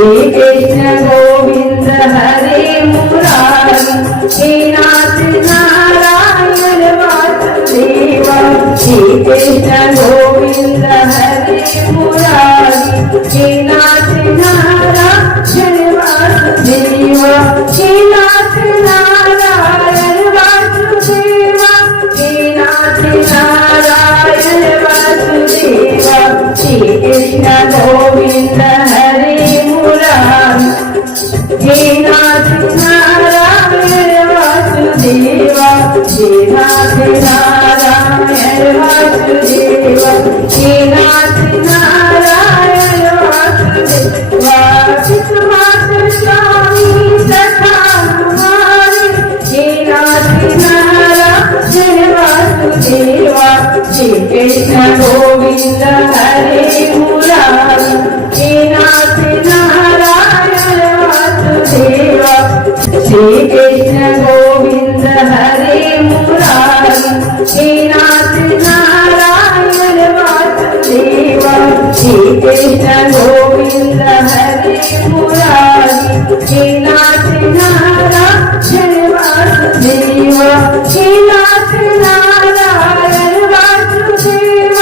श्री कृष्ण गोविंद हरे मुरारी हे नाथ नारायण वासुदेव श्री कृष्ण गोविंद हरे मुरारी हे नाथ नारायण वासुदेव हे नाथ नारायण वासुदेव हे नाथ नारायण वासुदेव श्री कृष्ण गोविंद हरे मुरारी हे नाथ नारायण वासुदेव हे नाथ नारायण वासुदेव हे नाथ नारायण वासुदेव चित्तमात स्वामी सखा हमारे हे नाथ नारायण वासुदेव श्री कृष्ण गोविंद हरे मुरारी हे नाथ नारायण वासुदेव श्री कृष्ण गोविंद हरे मुरारी हे नाथ नारायण वासुदेव श्री कृष्ण गोविंद हरे मुरारी हे नाथ नारायण वासुदेव हे नाथ नारायण वासुदेव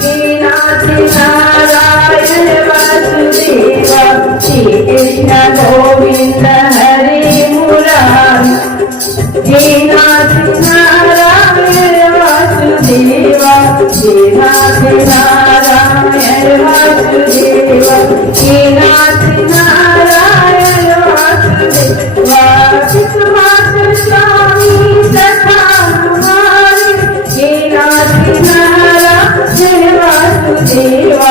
हे नाथ नारायण वासुदेव श्री कृष्ण गोविंद हरे मुरारी हे नाथ नारायण वासुदेव हे नाथ नारायण वासुदेव हे नाथ नारायण वासुदेव चित्तमात स्वामी सखा हमारे हे नाथ नारायण वासुदेव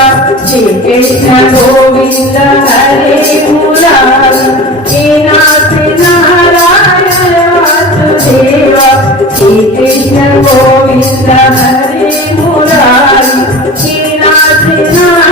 श्री कृष्ण गोविंद हरे मुरारी हे नाथ नारायण वासुदेव श्री कृष्ण गोविंद हरे मुरारी हे नाथ नारायण